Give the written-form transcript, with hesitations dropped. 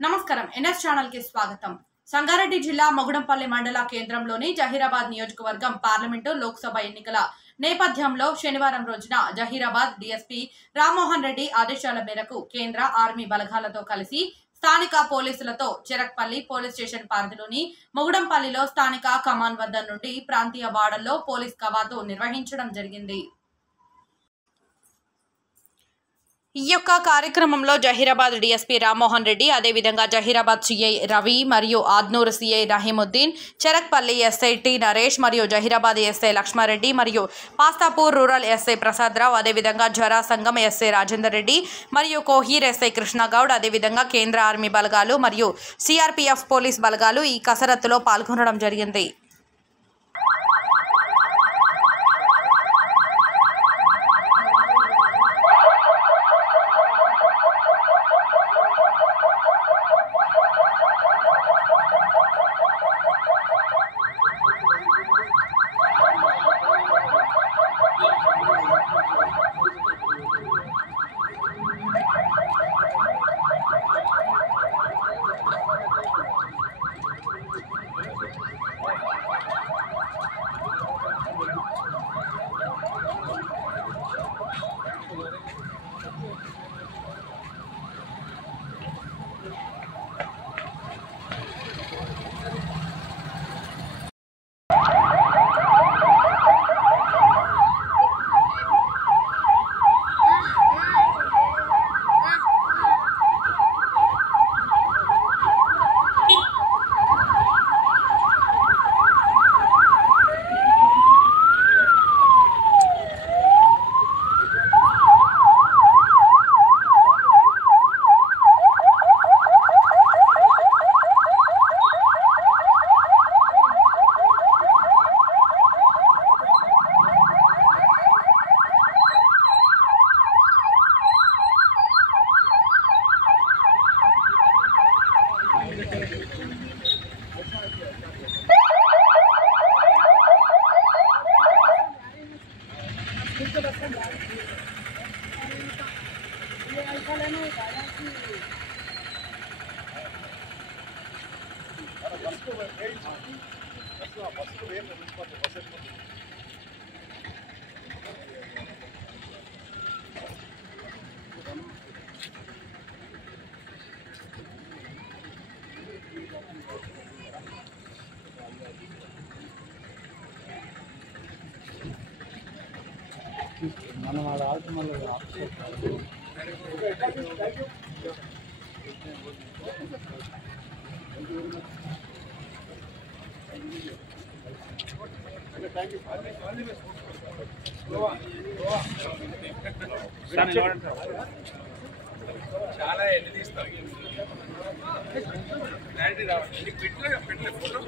నమస్కారం NS channel కి స్వాగతం. సంగారెడ్డి జిల్లా మొగుడంపల్లి మండల కేంద్రంలోని జహీరాబాద్ నియోజకవర్గం పార్లమెంటు లోక్సభ ఎన్నికల నేపథ్యంలో శనివారం రోజున జహీరాబాద్ డీఎస్పీ రామ్మోహన్ రెడ్డి ఆదేశాల మేరకు కేంద్ర ఆర్మీ బలగాలతో కలిసి స్థానిక పోలీసులతో చెరక్పల్లి పోలీస్ స్టేషన్ పరిధిలోని మొగుడంపల్లిలో స్థానిక కమాన్ వద్ద నుండి ప్రాంతీయ వాడల్లో పోలీస్ కవాతు నిర్వహించడం జరిగింది. ఈ యొక్క కార్యక్రమంలో జహీరాబాద్ డీఎస్పీ రామ్మోహన్ రెడ్డి, అదేవిధంగా జహీరాబాద్ సిఐ రవి మరియు Adnur CI Rahimuddin, Cherakpalli SI T Naresh మరియు జహీరాబాద్ ఎస్ఐ లక్ష్మారెడ్డి మరియు పాస్తాపూర్ రూరల్ ఎస్ఐ ప్రసాదరావు, అదేవిధంగా జరా సంఘం ఎస్ఐ రాజేందర్ రెడ్డి మరియు కోహీర్ ఎస్ఐ కృష్ణగౌడ్, అదేవిధంగా కేంద్ర ఆర్మీ బలగాలు మరియు సిఆర్పిఎఫ్ పోలీస్ బలగాలు ఈ కసరత్తులో పాల్గొనడం జరిగింది. మనం ఆడ ఆడుతున్న చాలా ఎన్ని తీస్తాం క్లారిటీ రావాలి. పెట్టలే ఫోటో